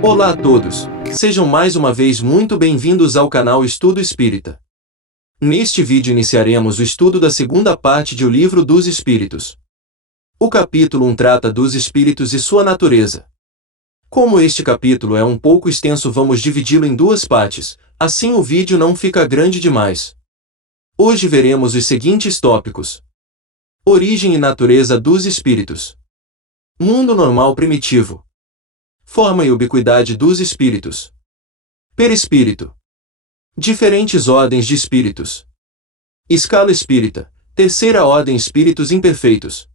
Olá a todos, sejam mais uma vez muito bem-vindos ao canal Estudo Espírita. Neste vídeo iniciaremos o estudo da segunda parte de O Livro dos Espíritos. O capítulo 1 trata dos espíritos e sua natureza. Como este capítulo é um pouco extenso, vamos dividi-lo em duas partes, assim o vídeo não fica grande demais. Hoje veremos os seguintes tópicos: origem e natureza dos espíritos, mundo normal primitivo, forma e ubiquidade dos espíritos, perispírito, diferentes ordens de espíritos, escala espírita, terceira ordem espíritos imperfeitos.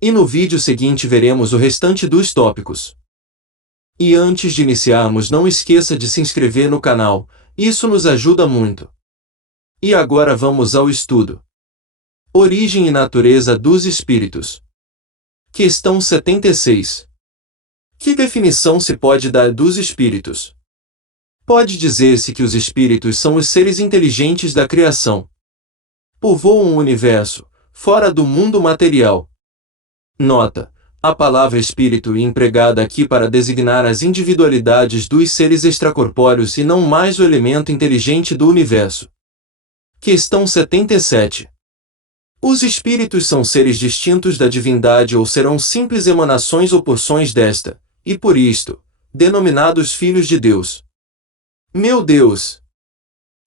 E no vídeo seguinte veremos o restante dos tópicos. E antes de iniciarmos, não esqueça de se inscrever no canal, isso nos ajuda muito. E agora vamos ao estudo. Origem e natureza dos espíritos. Questão 76. Que definição se pode dar dos espíritos? Pode dizer-se que os espíritos são os seres inteligentes da criação. Povoam o universo, fora do mundo material. Nota: a palavra espírito é empregada aqui para designar as individualidades dos seres extracorpóreos e não mais o elemento inteligente do universo. Questão 77. Os espíritos são seres distintos da divindade ou serão simples emanações ou porções desta, e por isto, denominados filhos de Deus? Meu Deus!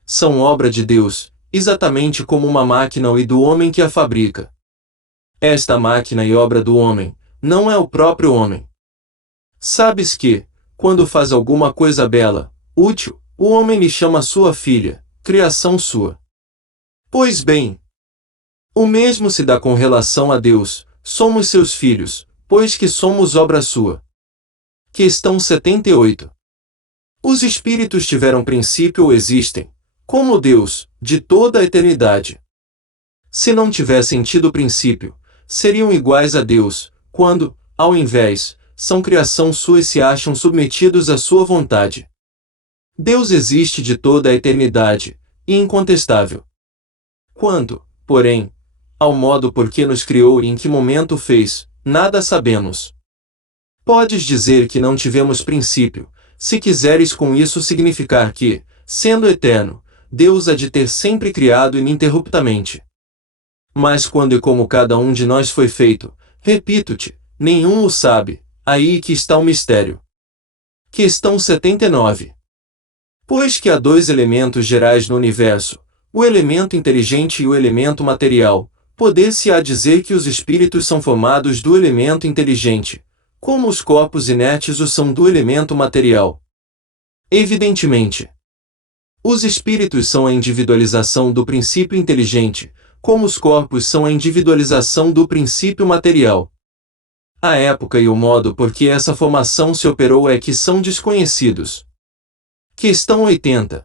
São obra de Deus, exatamente como uma máquina e do homem que a fabrica. Esta máquina e obra do homem, não é o próprio homem. Sabes que, quando faz alguma coisa bela, útil, o homem lhe chama sua filha, criação sua. Pois bem, o mesmo se dá com relação a Deus, somos seus filhos, pois que somos obra sua. Questão 78. Os espíritos tiveram princípio ou existem, como Deus, de toda a eternidade? Se não tivessem tido princípio, seriam iguais a Deus, quando, ao invés, são criação sua e se acham submetidos à sua vontade. Deus existe de toda a eternidade, e incontestável. Quanto, porém, ao modo por que nos criou e em que momento fez, nada sabemos. Podes dizer que não tivemos princípio, se quiseres com isso significar que, sendo eterno, Deus há de ter sempre criado ininterruptamente. Mas quando e como cada um de nós foi feito, repito-te, nenhum o sabe, aí que está o mistério. Questão 79. Pois que há dois elementos gerais no universo, o elemento inteligente e o elemento material, poder-se-á dizer que os espíritos são formados do elemento inteligente, como os corpos inertes o são do elemento material? Evidentemente. Os espíritos são a individualização do princípio inteligente, como os corpos são a individualização do princípio material. A época e o modo por que essa formação se operou é que são desconhecidos. Questão 80.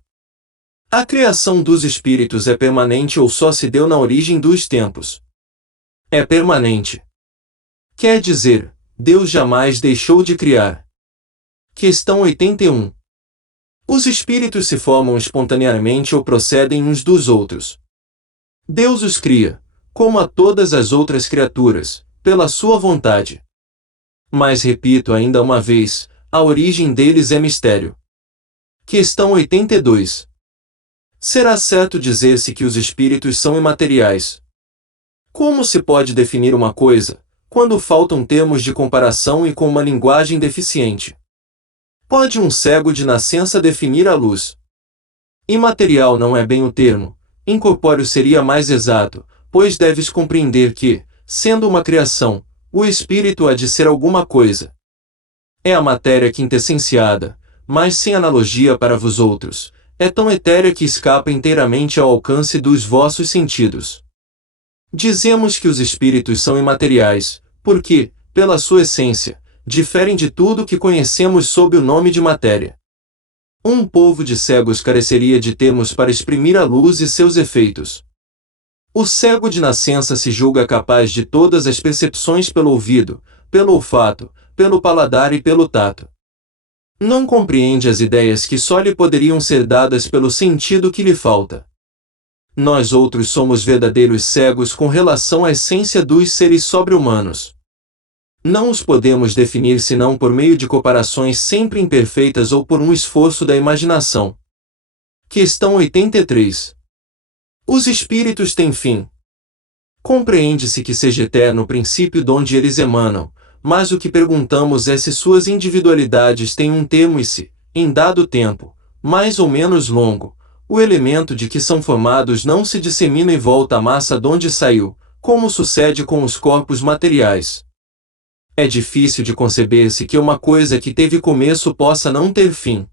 A criação dos espíritos é permanente ou só se deu na origem dos tempos? É permanente. Quer dizer, Deus jamais deixou de criar. Questão 81. Os espíritos se formam espontaneamente ou procedem uns dos outros? Deus os cria, como a todas as outras criaturas, pela sua vontade. Mas repito ainda uma vez, a origem deles é mistério. Questão 82. Será certo dizer-se que os espíritos são imateriais? Como se pode definir uma coisa, quando faltam termos de comparação e com uma linguagem deficiente? Pode um cego de nascença definir a luz? Imaterial não é bem o termo, incorpóreo seria mais exato, pois deves compreender que, sendo uma criação, o espírito há de ser alguma coisa. É a matéria quintessenciada, mas sem analogia para vós outros, é tão etérea que escapa inteiramente ao alcance dos vossos sentidos. Dizemos que os espíritos são imateriais, porque, pela sua essência, diferem de tudo que conhecemos sob o nome de matéria. Um povo de cegos careceria de termos para exprimir a luz e seus efeitos. O cego de nascença se julga capaz de todas as percepções pelo ouvido, pelo olfato, pelo paladar e pelo tato. Não compreende as ideias que só lhe poderiam ser dadas pelo sentido que lhe falta. Nós outros somos verdadeiros cegos com relação à essência dos seres sobre-humanos. Não os podemos definir senão por meio de comparações sempre imperfeitas ou por um esforço da imaginação. Questão 83. Os espíritos têm fim. Compreende-se que seja eterno o princípio donde eles emanam, mas o que perguntamos é se suas individualidades têm um termo e se, em dado tempo, mais ou menos longo, o elemento de que são formados não se dissemina e volta à massa donde saiu, como sucede com os corpos materiais. É difícil de conceber-se que uma coisa que teve começo possa não ter fim.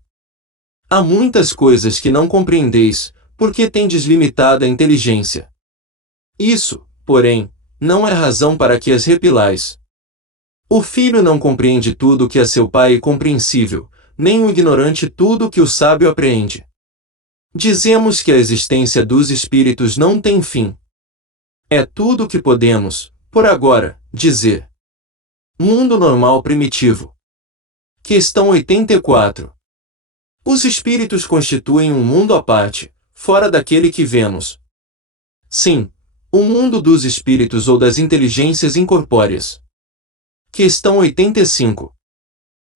Há muitas coisas que não compreendeis, porque tendes limitada inteligência. Isso, porém, não é razão para que as repilais. O filho não compreende tudo o que a seu pai é compreensível, nem o ignorante tudo o que o sábio apreende. Dizemos que a existência dos espíritos não tem fim. É tudo o que podemos, por agora, dizer. Mundo normal primitivo. Questão 84. Os espíritos constituem um mundo à parte, fora daquele que vemos. Sim, o mundo dos espíritos ou das inteligências incorpóreas. Questão 85.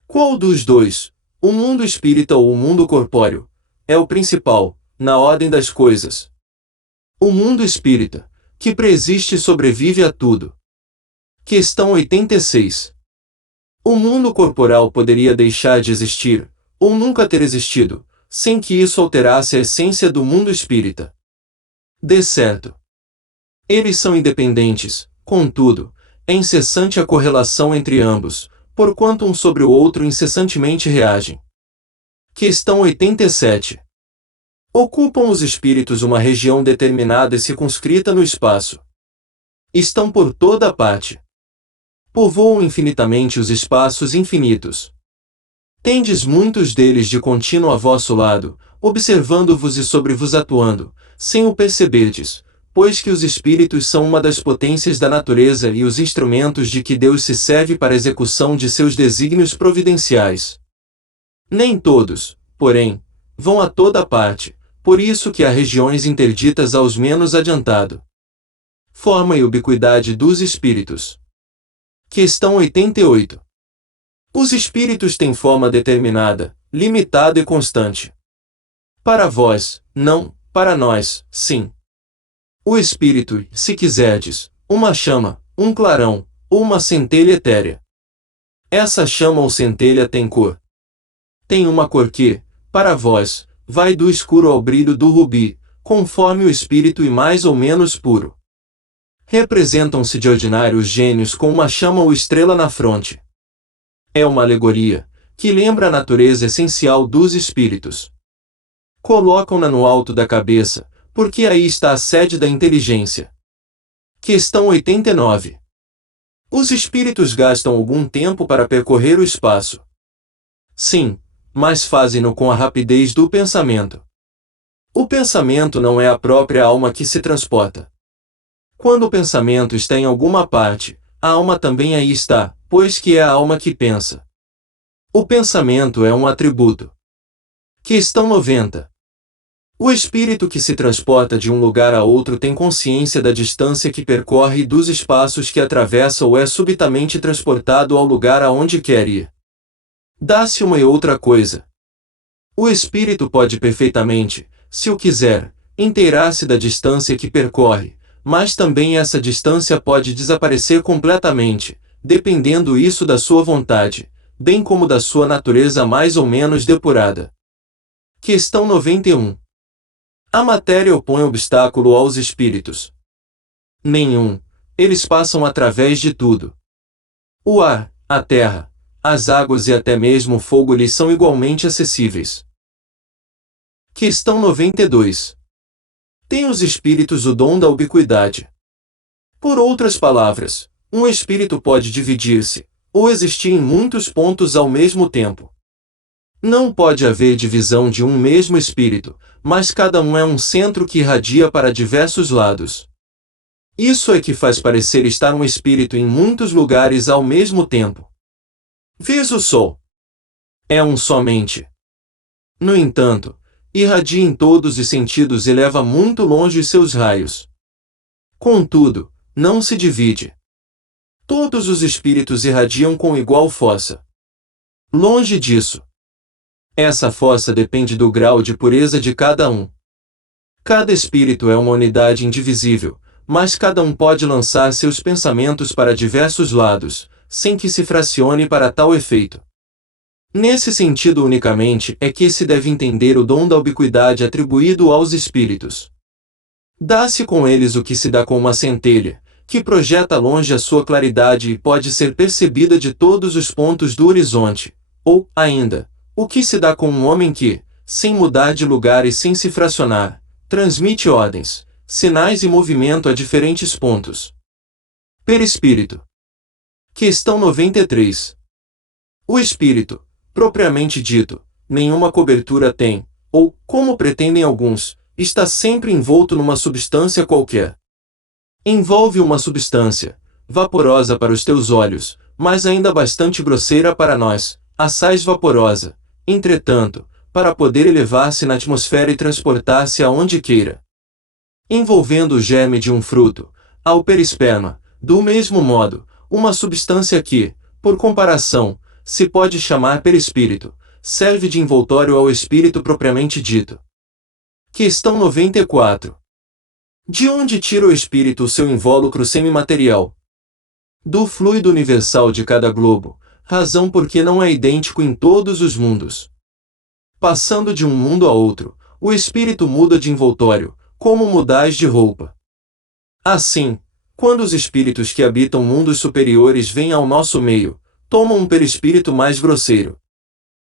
Qual dos dois, o mundo espírita ou o mundo corpóreo, é o principal, na ordem das coisas? O mundo espírita, que preexiste e sobrevive a tudo. Questão 86. O mundo corporal poderia deixar de existir, ou nunca ter existido, sem que isso alterasse a essência do mundo espírita? De certo. Eles são independentes, contudo, é incessante a correlação entre ambos, porquanto um sobre o outro incessantemente reagem. Questão 87. Ocupam os espíritos uma região determinada e circunscrita no espaço. Estão por toda a parte. Povoam infinitamente os espaços infinitos. Tendes muitos deles de contínuo a vosso lado, observando-vos e sobre vos atuando, sem o perceberdes, pois que os espíritos são uma das potências da natureza e os instrumentos de que Deus se serve para a execução de seus desígnios providenciais. Nem todos, porém, vão a toda parte, por isso que há regiões interditas aos menos adiantado. Forma e ubiquidade dos espíritos. Questão 88. Os espíritos têm forma determinada, limitada e constante. Para vós, não, para nós, sim. O espírito, se quiserdes, uma chama, um clarão, ou uma centelha etérea. Essa chama ou centelha tem cor. Tem uma cor que, para vós, vai do escuro ao brilho do rubi, conforme o espírito e mais ou menos puro. Representam-se de ordinário os gênios com uma chama ou estrela na fronte. É uma alegoria, que lembra a natureza essencial dos espíritos. Colocam-na no alto da cabeça, porque aí está a sede da inteligência. Questão 89. Os espíritos gastam algum tempo para percorrer o espaço. Sim, mas fazem-no com a rapidez do pensamento. O pensamento não é a própria alma que se transporta. Quando o pensamento está em alguma parte, a alma também aí está, pois que é a alma que pensa. O pensamento é um atributo. Questão 90. O espírito que se transporta de um lugar a outro tem consciência da distância que percorre e dos espaços que atravessa ou é subitamente transportado ao lugar aonde quer ir. Dá-se uma e outra coisa. O espírito pode perfeitamente, se o quiser, inteirar-se da distância que percorre, mas também essa distância pode desaparecer completamente, dependendo isso da sua vontade, bem como da sua natureza mais ou menos depurada. Questão 91. A matéria opõe obstáculo aos espíritos? Nenhum. Eles passam através de tudo. O ar, a terra, as águas e até mesmo o fogo lhes são igualmente acessíveis. Questão 92. Têm os espíritos o dom da ubiquidade? Por outras palavras, um espírito pode dividir-se, ou existir em muitos pontos ao mesmo tempo. Não pode haver divisão de um mesmo espírito, mas cada um é um centro que irradia para diversos lados. Isso é que faz parecer estar um espírito em muitos lugares ao mesmo tempo. Vês o Sol? É um somente. No entanto, irradia em todos os sentidos e leva muito longe seus raios. Contudo, não se divide. Todos os espíritos irradiam com igual força. Longe disso. Essa força depende do grau de pureza de cada um. Cada espírito é uma unidade indivisível, mas cada um pode lançar seus pensamentos para diversos lados, sem que se fracione para tal efeito. Nesse sentido unicamente é que se deve entender o dom da ubiquidade atribuído aos espíritos. Dá-se com eles o que se dá com uma centelha, que projeta longe a sua claridade e pode ser percebida de todos os pontos do horizonte, ou, ainda, o que se dá com um homem que, sem mudar de lugar e sem se fracionar, transmite ordens, sinais e movimento a diferentes pontos. Perispírito. Questão 93. O espírito, propriamente dito, nenhuma cobertura tem, ou, como pretendem alguns, está sempre envolto numa substância qualquer. Envolve uma substância, vaporosa para os teus olhos, mas ainda bastante grosseira para nós, assaz vaporosa, entretanto, para poder elevar-se na atmosfera e transportar-se aonde queira. Envolvendo o germe de um fruto, ao perisperma, do mesmo modo, uma substância que, por comparação, se pode chamar perispírito, serve de envoltório ao espírito propriamente dito. Questão 94. De onde tira o espírito o seu invólucro semimaterial? Do fluido universal de cada globo, razão porque não é idêntico em todos os mundos. Passando de um mundo a outro, o espírito muda de envoltório, como mudais de roupa. Assim, quando os espíritos que habitam mundos superiores vêm ao nosso meio, tomam um perispírito mais grosseiro.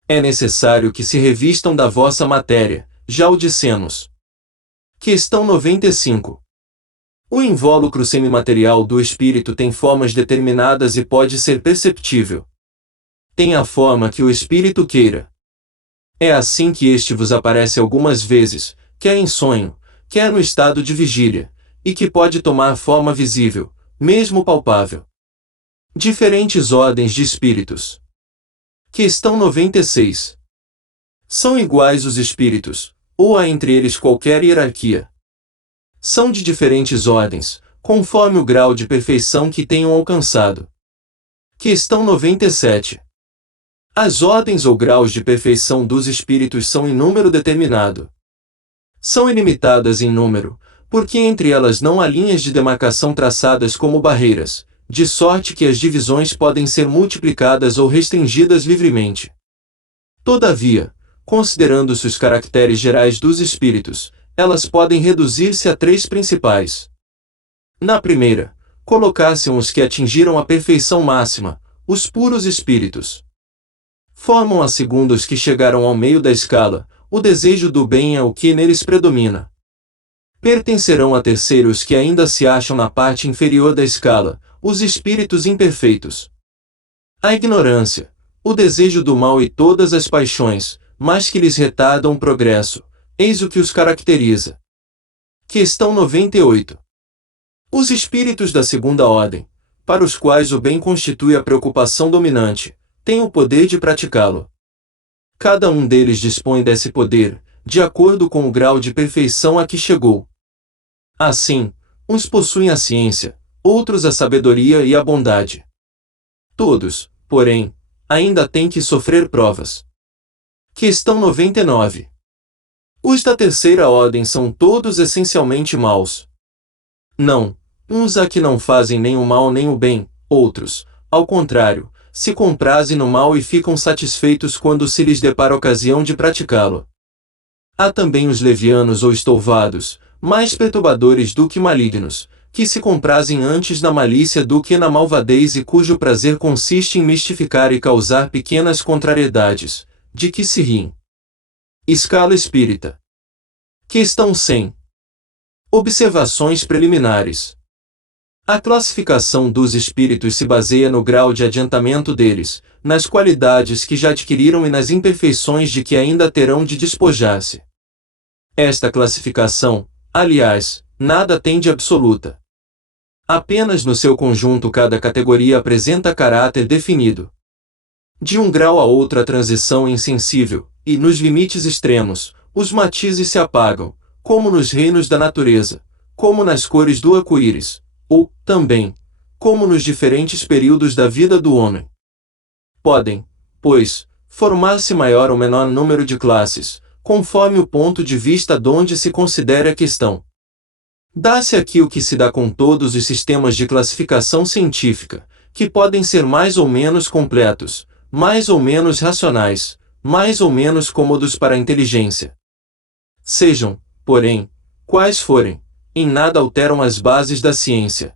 É necessário que se revistam da vossa matéria, já o dissemos. Questão 95. O invólucro semimaterial do espírito tem formas determinadas e pode ser perceptível. Tem a forma que o espírito queira. É assim que este vos aparece algumas vezes, quer em sonho, quer no estado de vigília, e que pode tomar forma visível, mesmo palpável. Diferentes ordens de espíritos. Questão 96. São iguais os espíritos, ou há entre eles qualquer hierarquia? São de diferentes ordens, conforme o grau de perfeição que tenham alcançado. Questão 97. As ordens ou graus de perfeição dos espíritos são em número determinado. São ilimitadas em número, porque entre elas não há linhas de demarcação traçadas como barreiras, de sorte que as divisões podem ser multiplicadas ou restringidas livremente. Todavia, considerando-se os caracteres gerais dos espíritos, elas podem reduzir-se a três principais. Na primeira, colocar-se os que atingiram a perfeição máxima, os puros espíritos. Formam a segunda os que chegaram ao meio da escala, o desejo do bem é o que neles predomina. Pertencerão a terceira os que ainda se acham na parte inferior da escala, os espíritos imperfeitos. A ignorância, o desejo do mal e todas as paixões, mas que lhes retardam o progresso, eis o que os caracteriza. Questão 98. Os espíritos da segunda ordem, para os quais o bem constitui a preocupação dominante, têm o poder de praticá-lo. Cada um deles dispõe desse poder, de acordo com o grau de perfeição a que chegou. Assim, uns possuem a ciência, outros a sabedoria e a bondade. Todos, porém, ainda têm que sofrer provas. Questão 99. Os da terceira ordem são todos essencialmente maus. Não, uns há que não fazem nem o mal nem o bem, outros, ao contrário, se comprazem no mal e ficam satisfeitos quando se lhes depara a ocasião de praticá-lo. Há também os levianos ou estouvados, mais perturbadores do que malignos, que se comprazem antes na malícia do que na malvadez e cujo prazer consiste em mistificar e causar pequenas contrariedades, de que se riem. Escala espírita. Questão 100. Observações preliminares. A classificação dos espíritos se baseia no grau de adiantamento deles, nas qualidades que já adquiriram e nas imperfeições de que ainda terão de despojar-se. Esta classificação, aliás, nada tem de absoluta. Apenas no seu conjunto cada categoria apresenta caráter definido. De um grau a outro a transição é insensível, e, nos limites extremos, os matizes se apagam, como nos reinos da natureza, como nas cores do arco-íris, ou, também, como nos diferentes períodos da vida do homem. Podem, pois, formar-se maior ou menor número de classes, conforme o ponto de vista donde se considere a questão. Dá-se aqui o que se dá com todos os sistemas de classificação científica, que podem ser mais ou menos completos, mais ou menos racionais, mais ou menos cômodos para a inteligência. Sejam, porém, quais forem, em nada alteram as bases da ciência.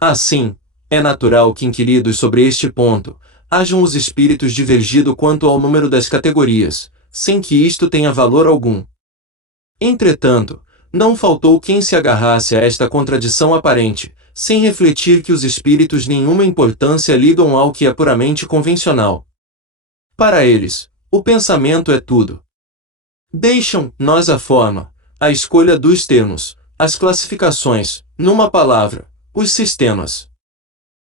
Assim, é natural que inquiridos sobre este ponto, hajam os espíritos divergido quanto ao número das categorias, sem que isto tenha valor algum. Entretanto, não faltou quem se agarrasse a esta contradição aparente, sem refletir que os espíritos nenhuma importância ligam ao que é puramente convencional. Para eles, o pensamento é tudo. Deixam, nós a forma, a escolha dos termos, as classificações, numa palavra, os sistemas.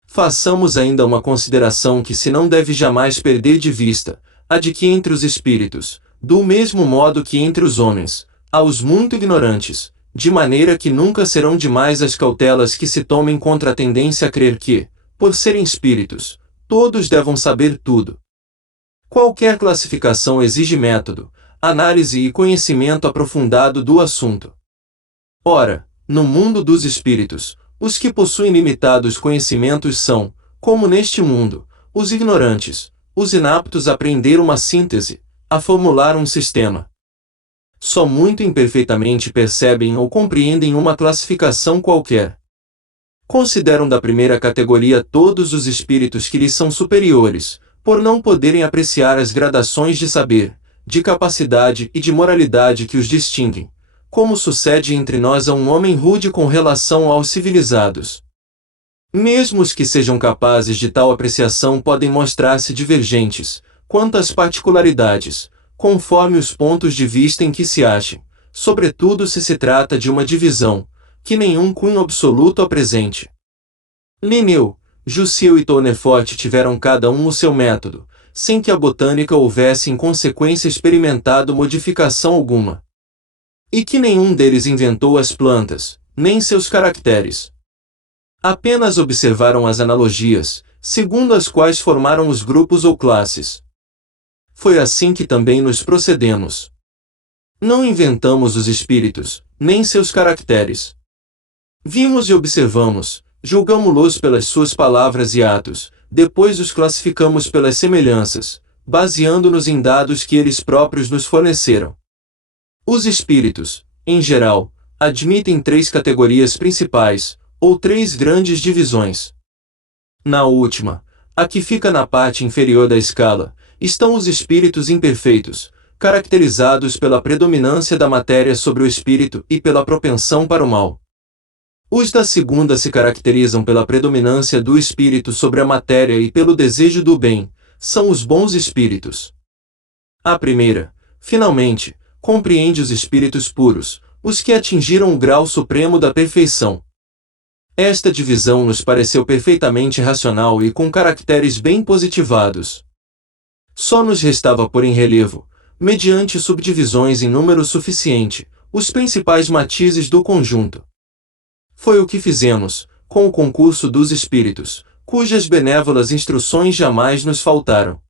Façamos ainda uma consideração que se não deve jamais perder de vista, a de que entre os espíritos, do mesmo modo que entre os homens, há os muito ignorantes, de maneira que nunca serão demais as cautelas que se tomem contra a tendência a crer que, por serem espíritos, todos devam saber tudo. Qualquer classificação exige método, análise e conhecimento aprofundado do assunto. Ora, no mundo dos espíritos, os que possuem limitados conhecimentos são, como neste mundo, os ignorantes, os inaptos a aprender uma síntese, a formular um sistema. Só muito imperfeitamente percebem ou compreendem uma classificação qualquer. Consideram da primeira categoria todos os espíritos que lhes são superiores, por não poderem apreciar as gradações de saber, de capacidade e de moralidade que os distinguem, como sucede entre nós a um homem rude com relação aos civilizados. Mesmo os que sejam capazes de tal apreciação podem mostrar-se divergentes, quanto às particularidades, conforme os pontos de vista em que se achem, sobretudo se trata de uma divisão, que nenhum cunho absoluto apresente. Linneu, Jussieu e Tournefort tiveram cada um o seu método, sem que a botânica houvesse em consequência experimentado modificação alguma. E que nenhum deles inventou as plantas, nem seus caracteres. Apenas observaram as analogias, segundo as quais formaram os grupos ou classes. Foi assim que também nos procedemos. Não inventamos os espíritos, nem seus caracteres. Vimos e observamos, julgamo-los pelas suas palavras e atos, depois os classificamos pelas semelhanças, baseando-nos em dados que eles próprios nos forneceram. Os espíritos, em geral, admitem 3 categorias principais, ou 3 grandes divisões. Na última, a que fica na parte inferior da escala, estão os espíritos imperfeitos, caracterizados pela predominância da matéria sobre o espírito e pela propensão para o mal. Os da segunda se caracterizam pela predominância do espírito sobre a matéria e pelo desejo do bem, são os bons espíritos. A primeira, finalmente, compreende os espíritos puros, os que atingiram o grau supremo da perfeição. Esta divisão nos pareceu perfeitamente racional e com caracteres bem positivados. Só nos restava pôr em relevo, mediante subdivisões em número suficiente, os principais matizes do conjunto. Foi o que fizemos, com o concurso dos espíritos, cujas benévolas instruções jamais nos faltaram.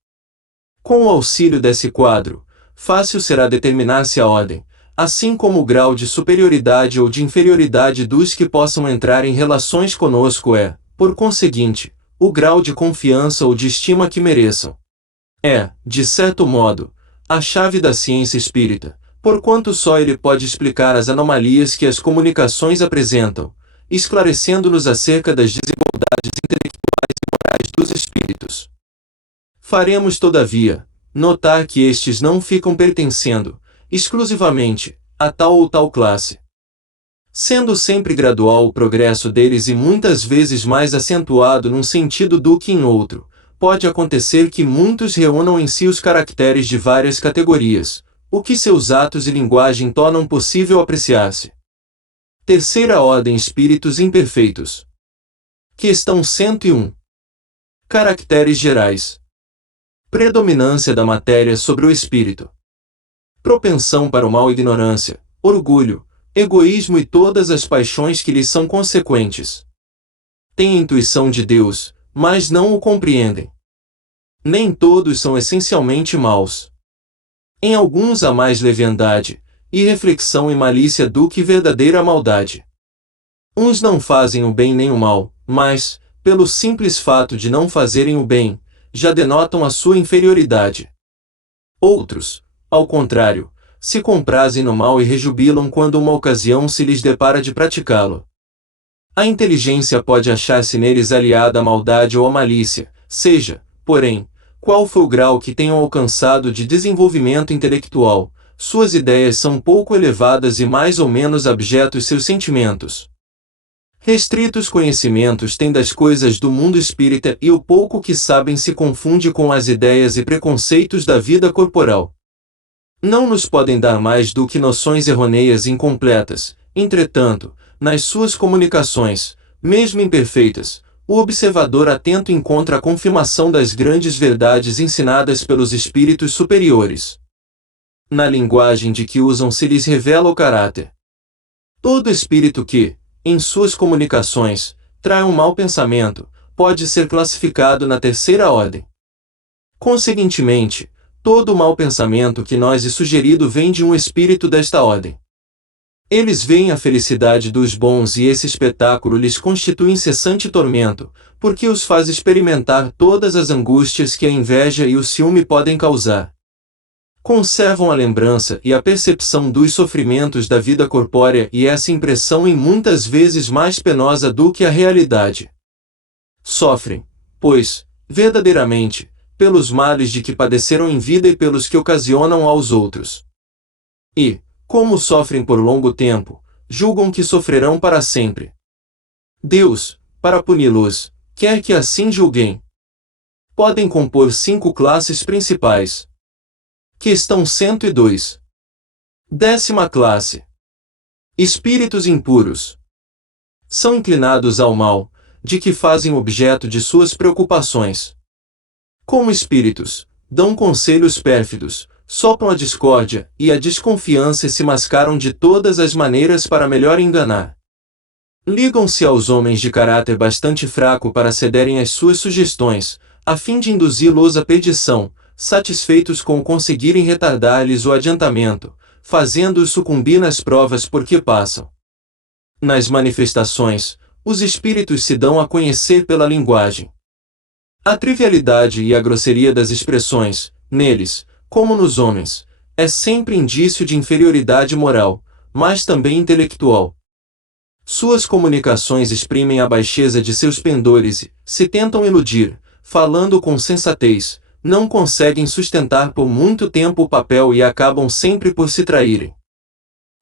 Com o auxílio desse quadro, fácil será determinar-se a ordem, assim como o grau de superioridade ou de inferioridade dos que possam entrar em relações conosco é, por conseguinte, o grau de confiança ou de estima que mereçam. É, de certo modo, a chave da ciência espírita, porquanto só ele pode explicar as anomalias que as comunicações apresentam, esclarecendo-nos acerca das desigualdades intelectuais e morais dos espíritos. Faremos, todavia, notar que estes não ficam pertencendo, exclusivamente, a tal ou tal classe. Sendo sempre gradual o progresso deles e muitas vezes mais acentuado num sentido do que em outro, pode acontecer que muitos reúnam em si os caracteres de várias categorias, o que seus atos e linguagem tornam possível apreciar-se. Terceira ordem: espíritos imperfeitos. Questão 101. Caracteres gerais. Predominância da matéria sobre o espírito. Propensão para o mal, ignorância, orgulho, egoísmo e todas as paixões que lhes são consequentes. Têm intuição de Deus, mas não o compreendem. Nem todos são essencialmente maus. Em alguns há mais leviandade, irreflexão e malícia do que verdadeira maldade. Uns não fazem o bem nem o mal, mas, pelo simples fato de não fazerem o bem, já denotam a sua inferioridade. Outros, ao contrário, se comprazem no mal e rejubilam quando uma ocasião se lhes depara de praticá-lo. A inteligência pode achar-se neles aliada à maldade ou à malícia, seja, porém, qual for o grau que tenham alcançado de desenvolvimento intelectual, suas ideias são pouco elevadas e mais ou menos abjetos seus sentimentos. Restritos conhecimentos têm das coisas do mundo espírita e o pouco que sabem se confunde com as ideias e preconceitos da vida corporal. Não nos podem dar mais do que noções errôneas e incompletas, entretanto, nas suas comunicações, mesmo imperfeitas, o observador atento encontra a confirmação das grandes verdades ensinadas pelos espíritos superiores. Na linguagem de que usam se lhes revela o caráter. Todo espírito que, em suas comunicações, trai um mau pensamento, pode ser classificado na terceira ordem. Conseguintemente, todo mau pensamento que nós é sugerido vem de um espírito desta ordem. Eles veem a felicidade dos bons e esse espetáculo lhes constitui incessante tormento, porque os faz experimentar todas as angústias que a inveja e o ciúme podem causar. Conservam a lembrança e a percepção dos sofrimentos da vida corpórea e essa impressão é muitas vezes mais penosa do que a realidade. Sofrem, pois, verdadeiramente, pelos males de que padeceram em vida e pelos que ocasionam aos outros. E, como sofrem por longo tempo, julgam que sofrerão para sempre. Deus, para puni-los, quer que assim julguem. Podem compor 5 classes principais. Questão 102. 10ª classe. Espíritos impuros. São inclinados ao mal, de que fazem objeto de suas preocupações. Como espíritos, dão conselhos pérfidos, sopram a discórdia e a desconfiança e se mascaram de todas as maneiras para melhor enganar. Ligam-se aos homens de caráter bastante fraco para cederem às suas sugestões, a fim de induzi-los à perdição, satisfeitos com conseguirem retardar-lhes o adiantamento, fazendo-os sucumbir nas provas por que passam. Nas manifestações, os espíritos se dão a conhecer pela linguagem. A trivialidade e a grosseria das expressões, neles, como nos homens, é sempre indício de inferioridade moral, mas também intelectual. Suas comunicações exprimem a baixeza de seus pendores e, se tentam iludir, falando com sensatez, não conseguem sustentar por muito tempo o papel e acabam sempre por se traírem.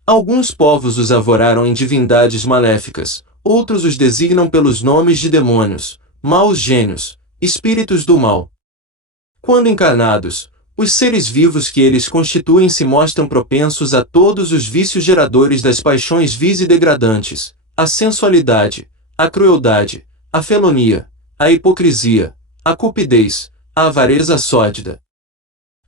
Alguns povos os arvoraram em divindades maléficas, outros os designam pelos nomes de demônios, maus gênios, espíritos do mal. Quando encarnados, os seres vivos que eles constituem se mostram propensos a todos os vícios geradores das paixões vis e degradantes, a sensualidade, a crueldade, a felonia, a hipocrisia, a cupidez, a avareza sórdida.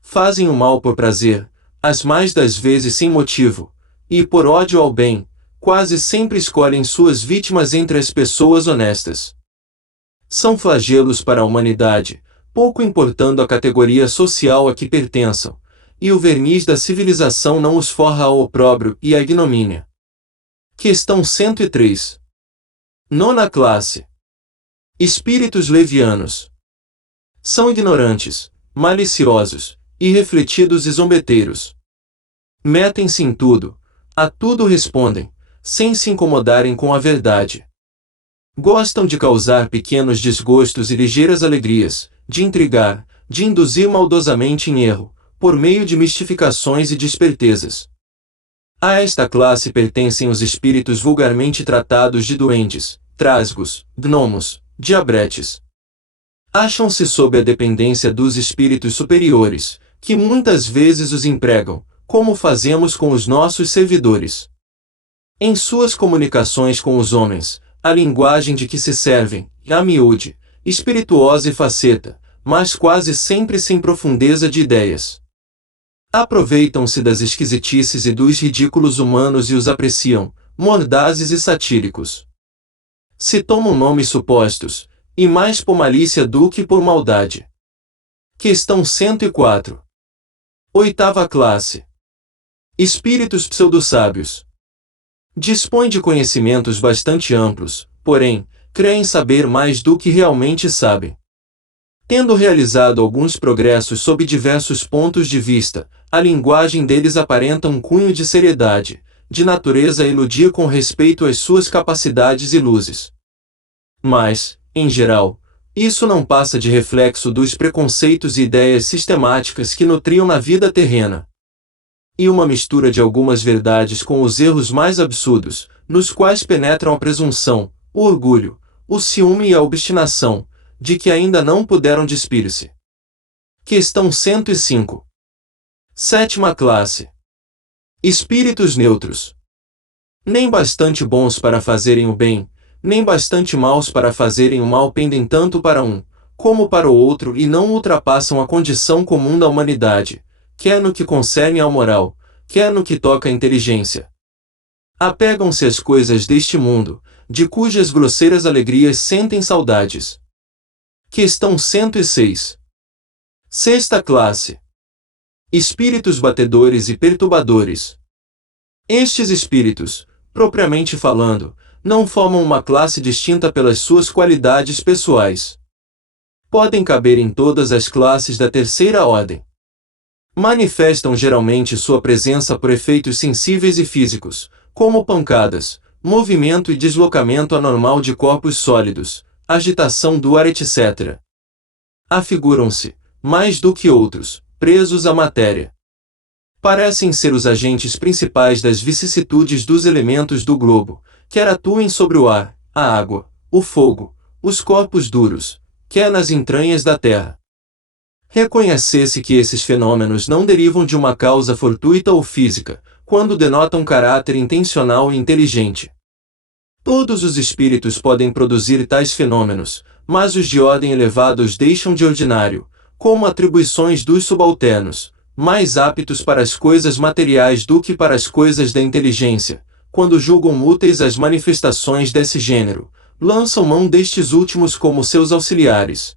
Fazem o mal por prazer, as mais das vezes sem motivo, e por ódio ao bem, quase sempre escolhem suas vítimas entre as pessoas honestas. São flagelos para a humanidade, pouco importando a categoria social a que pertençam, e o verniz da civilização não os forra ao opróbrio e à ignomínia. Questão 103. 9ª classe. Espíritos levianos. São ignorantes, maliciosos, irrefletidos e zombeteiros. Metem-se em tudo, a tudo respondem, sem se incomodarem com a verdade. Gostam de causar pequenos desgostos e ligeiras alegrias, de intrigar, de induzir maldosamente em erro, por meio de mistificações e de espertezas. A esta classe pertencem os espíritos vulgarmente tratados de duendes, trasgos, gnomos, diabretes. Acham-se sob a dependência dos espíritos superiores, que muitas vezes os empregam, como fazemos com os nossos servidores. Em suas comunicações com os homens, a linguagem de que se servem, a miúde, espirituosa e faceta, mas quase sempre sem profundeza de ideias. Aproveitam-se das esquisitices e dos ridículos humanos e os apreciam, mordazes e satíricos. Se tomam nomes supostos, e mais por malícia do que por maldade. Questão 104. Oitava classe. Espíritos pseudo-sábios. Dispõem de conhecimentos bastante amplos, porém, creem saber mais do que realmente sabem. Tendo realizado alguns progressos sob diversos pontos de vista, a linguagem deles aparenta um cunho de seriedade, de natureza a iludir com respeito às suas capacidades e luzes. Mas, em geral, isso não passa de reflexo dos preconceitos e ideias sistemáticas que nutriam na vida terrena. E uma mistura de algumas verdades com os erros mais absurdos, nos quais penetram a presunção, o orgulho, o ciúme e a obstinação, de que ainda não puderam despir-se. Questão 105. Sétima classe. Espíritos neutros. Nem bastante bons para fazerem o bem, nem bastante maus para fazerem o mal, pendem tanto para um, como para o outro e não ultrapassam a condição comum da humanidade, quer no que concerne à moral, quer no que toca à inteligência. Apegam-se às coisas deste mundo, de cujas grosseiras alegrias sentem saudades. Questão 106. Sexta classe. Espíritos batedores e perturbadores. Estes espíritos, propriamente falando, não formam uma classe distinta pelas suas qualidades pessoais. Podem caber em todas as classes da terceira ordem. Manifestam geralmente sua presença por efeitos sensíveis e físicos, como pancadas, movimento e deslocamento anormal de corpos sólidos, agitação do ar, etc. Afiguram-se, mais do que outros, presos à matéria. Parecem ser os agentes principais das vicissitudes dos elementos do globo, quer atuem sobre o ar, a água, o fogo, os corpos duros, quer nas entranhas da terra. Reconhece-se que esses fenômenos não derivam de uma causa fortuita ou física, quando denotam caráter intencional e inteligente. Todos os espíritos podem produzir tais fenômenos, mas os de ordem elevada os deixam de ordinário, como atribuições dos subalternos, mais aptos para as coisas materiais do que para as coisas da inteligência. Quando julgam úteis as manifestações desse gênero, lançam mão destes últimos como seus auxiliares.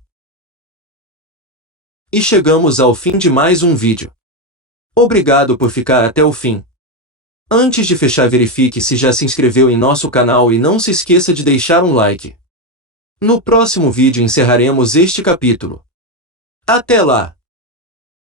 E chegamos ao fim de mais um vídeo. Obrigado por ficar até o fim. Antes de fechar, verifique se já se inscreveu em nosso canal e não se esqueça de deixar um like. No próximo vídeo encerraremos este capítulo. Até lá!